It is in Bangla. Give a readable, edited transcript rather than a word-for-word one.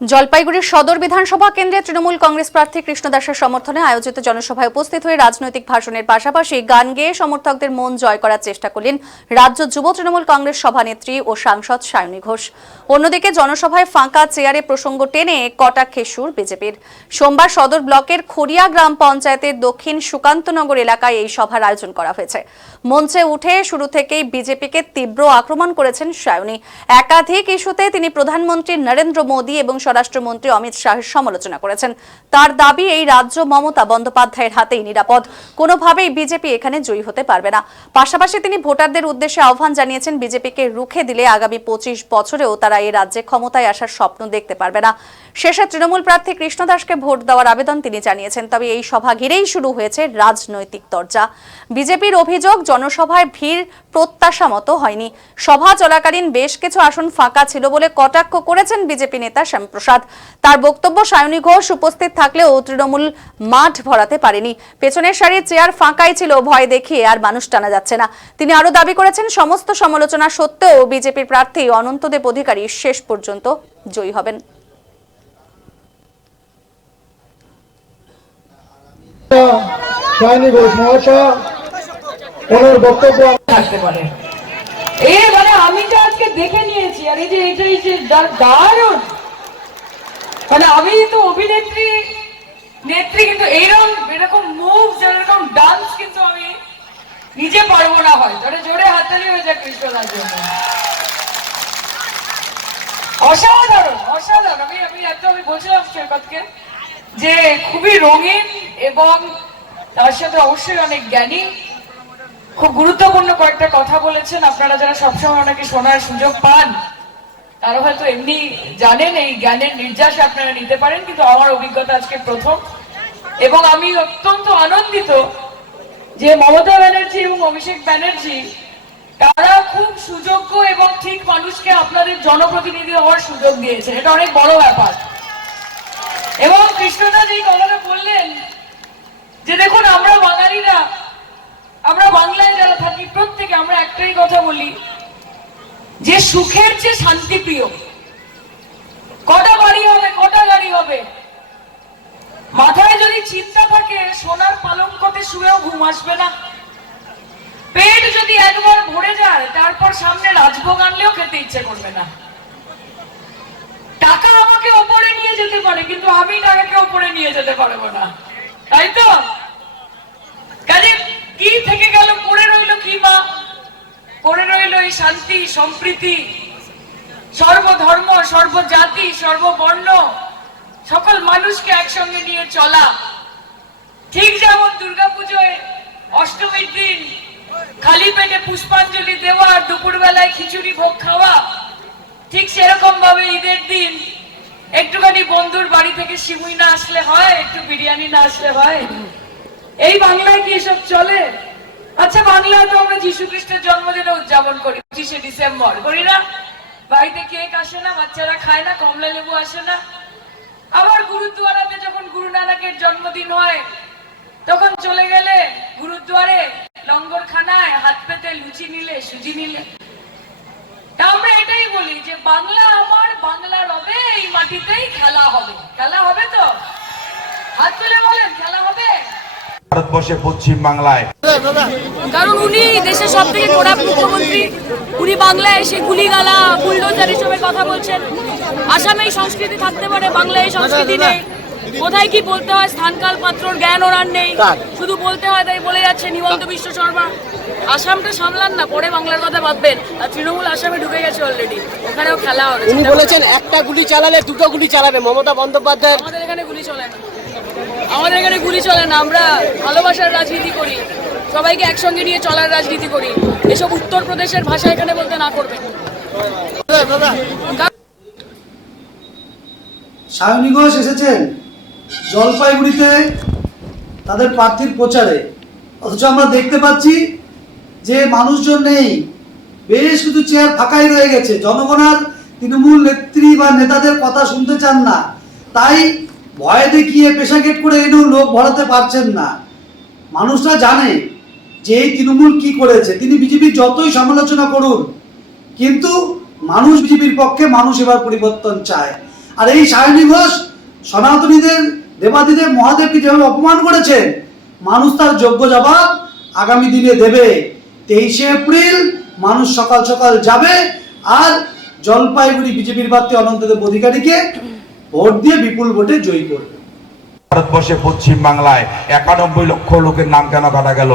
জলপাইগুড়ির সদর বিধানসভা কেন্দ্রে তৃণমূল কংগ্রেস প্রার্থী কৃষ্ণ দাসের সমর্থনে আয়োজিত জনসভায় উপস্থিত হয়ে রাজনৈতিক ভাষণের পাশাপাশি গান গেয়ে সমর্থকদের মন জয় করার চেষ্টা করলেন রাজ্য যুব তৃণমূল কংগ্রেস সভানেত্রী ও সাংসদ সায়নী ঘোষ। অন্যদিকে জনসভায় ফাঁকা চেয়ারে প্রসঙ্গ টেনে কটাক্ষে সুর বিজেপির। সোমবার সদর ব্লকের খড়িয়া গ্রাম পঞ্চায়েতের দক্ষিণ সুকান্তনগর এলাকায় এই সভার আয়োজন করা হয়েছে। মঞ্চে উঠে শুরু থেকেই বিজেপিকে তীব্র আক্রমণ করেছেন সায়নী। একাধিক ইস্যুতে তিনি প্রধানমন্ত্রী নরেন্দ্র মোদী এবং স্বরাষ্ট্রমন্ত্রী অমিত শাহের সমালোচনা করেছেন। তার দাবি, এই রাজ্য মমতা বন্দ্যোপাধ্যায়ের হাতেই নিরাপদ, কোনোভাবেই বিজেপি এখানে জয়ী হতে পারবে না। পাশাপাশি তিনি ভোটারদের উদ্দেশ্যে আহ্বান জানিয়েছেন, বিজেপিকে রুখে দিলে আগামী 25 বছরেও তারা এই রাজ্যে ক্ষমতায় আসার স্বপ্ন দেখতে পারবে না। শেষে তৃণমূল প্রার্থী কৃষ্ণ দাসকে ভোট দেওয়ার আবেদন তিনি জানিয়েছেন। তবে এই সভা ঘিরেই শুরু হয়েছে রাজনৈতিক তরজা। বিজেপির অভিযোগ, জনসভায় ভিড় প্রত্যাশা মতো হয়নি। সভা চলাকালীন বেশ কিছু আসন ফাঁকা ছিল বলে কটাক্ষ করেছেন বিজেপি নেতা শ্যামপ্রসাদ। তার বক্তব্য, সায়নী ঘোষ উপস্থিত থাকলেও তৃণমূল মাঠ ভরাতে পারেনি। পেছনের সারির চেয়ার ফাঁকাই ছিল, ভয় দেখিয়ে আর মানুষ টানা যাচ্ছে না। তিনি আরো দাবি করেছেন, সমস্ত সমালোচনা সত্ত্বেও বিজেপির প্রার্থী অনন্তদেব অধিকারী শেষ পর্যন্ত জয়ী হবেন। সায়নী ঘোষ মহাশয় ওনার বক্তব্য থাকতে পারে। মানে আমি তো আজকে দেখে নিয়েছি, আর এই যে এটাই যে দারুণ, মানে আমি তো অভিনেত্রী নেত্রী, কিন্তু এরকম মুভ, এরকম ডান্স কিন্তু আমি নিজে পারবো না। হয় ধরে জোরে হাততালি হয়ে যায় কৃষ্ণদার জন্য। অসাধারণ অসাধারণ। আমি বলছিলাম সৈকতকে যে খুবই রঙিন এবং তার সাথে অবশ্যই অনেক জ্ঞানী, খুব গুরুত্বপূর্ণ কয়েকটা কথা বলেছেন। আপনারা যারা সবসময় ওনাকে শোনার সুযোগ পান তারা হয়তো এমনি জানেন, এই জ্ঞানের নির্যাস আপনারা নিতে পারেন, কিন্তু আমার অভিজ্ঞতা আজকে প্রথম। এবং আমি অত্যন্ত আনন্দিত যে মমতা ব্যানার্জি এবং অভিষেক ব্যানার্জি তারা খুব সুযোগ্য এবং ঠিক মানুষকে আপনাদের জনপ্রতিনিধি হওয়ার সুযোগ দিয়েছে। এটা অনেক বড় ব্যাপার। এবং কৃষ্ণদা যেই কথাটা বললেন যে দেখুন, আমরা বাঙালিরা, আমরা বাংলায় যারা থাকি প্রত্যেকে আমরা একটাই কথা বলি যে সুখের চেয়ে শান্তি প্রিয়। কটা বাড়ি হবে, কটা গাড়ি হবে, মাথায় যদি চিন্তা থাকে সোনার পালঙ্কতে শুয়েও ঘুম আসবে না। পেট যদি একবার ভরে যায় তারপর সামনে রাজভোগ আনলেও খেতে ইচ্ছে করবে না। টাকা আমাকে ওপরে নিয়ে যেতে পারে, কিন্তু আমি টাকাকে ওপরে নিয়ে যেতে পারবো না, তাই তো? কাজে কি থেকে গেল, পড়ে রইল কি মা? পড়ে রইল এই শান্তি সম্প্রীতি, সর্বধর্ম সর্বজাতি সর্ববর্ণ সকল মানুষকে একসঙ্গে নিয়ে চলা। ঠিক যেমন দুর্গাপুজোয় অষ্টমীর দিন খালি পেটে পুষ্পাঞ্জলি দেওয়া, দুপুর বেলায় খিচুড়ি ভোগ খাওয়া, ঠিক সেরকম ভাবে ঈদের দিন একটুখানি বন্ধুর বাড়ি থেকে সিমুই না আসলে হয়, একটু বিরিয়ানি না আসলে হয়? এই বাংলায় কি এসব চলে? আচ্ছা, বাংলায় তো আমরা যীশু খ্রিস্টের জন্মদিনে উদযাপন করি 25শে ডিসেম্বর, করি না? বাড়িতে কেক আসে না, বাচ্চারা খায় না, কমলা লেবু আসে না। আবার গুরুদুয়ারাতে যখন গুরু নানকের জন্মদিন হয় তখন চলে গেলে গুরুদুয়ারে লঙ্গরখানায় হাত পেতে লুচি নিলে, সুজি নিলে। তা আমরা এটাই বলি যে বাংলা আমার, বাংলা রবে, এই মাটিতেই খেলা হবে। খেলা হবে তো? হাত তুলে বলেন, খেলা হবে? ভারতবর্ষে পশ্চিম বাংলায়, কারণ উনি দেশের সব থেকে খারাপ মুখ্যমন্ত্রী। উনি বাংলায় এসে গুলিগালা, বুলডোজার এসবের কথা বলছেন। আসামে এই সংস্কৃতি থাকতে পারে, বাংলায় এই সংস্কৃতি নেই। কোথায় কি বলতে হয়, স্থানকাল পাত্রর জ্ঞান ওনার নেই, শুধু বলতে হয় তাই বলে যাচ্ছে। নিমন্ত বিশ্ব শর্মা, আসামটা সামলান না, পরে বাংলার কথা ভাববেন। আর তৃণমূল আসামে ঢুকে গেছে অলরেডি, ওখানেও খেলা হবে। উনি বলেছেন একটা গুলি চালালে দুটো গুলি চালাবে মমতা বন্দ্যোপাধ্যায়। আমাদের এখানে গুলি চলে না, আমাদের এখানে গুলি চলে না। আমরা ভালোবাসার রাজনীতি করি, সবাইকে একসঙ্গে নিয়ে চলার রাজনীতি করি। এসব উত্তরপ্রদেশের ভাষা এখানে বলতে না করবেন। সায়নী ঘোষ এসেছেন জলপাইগুড়িতে তাদের প্রার্থীর প্রচারে, অথচ আমরা দেখতে পাচ্ছি যে মানুষজন নেই, বেশ কিছু চেয়ার ফাঁকাই রয়ে গেছে। জনগণ আর তৃণমূল নেত্রী বা নেতাদের কথা শুনতে চান না, তাই ভয় দেখিয়ে পেশাগেট করে এনেও লোক ভরাতে পারছেন না। মানুষরা জানে যে এই তৃণমূল কি করেছে। তিনি বিজেপির যতই সমালোচনা করুন, কিন্তু মানুষ বিজেপির পক্ষে, মানুষ এবার পরিবর্তন চায়। আর এই সায়নী ঘোষ সনাতনীদের দেবাদিদেব মহাদেবকে যেভাবে অপমান করেছে, মানুষ তার যোগ্য জবাব আগামী দিনে দেবে। 23শে এপ্রিল মানুষ সকাল সকাল যাবে আর জলপাইগুড়ি বিজেপির প্রার্থী অনন্তদেব অধিকারীকে ভোট দিয়ে বিপুল ভোটে জয়ী করবে। ভারতবর্ষে পশ্চিম বাংলায় 91 লক্ষ লোকের নাম কেন কাটা গেল?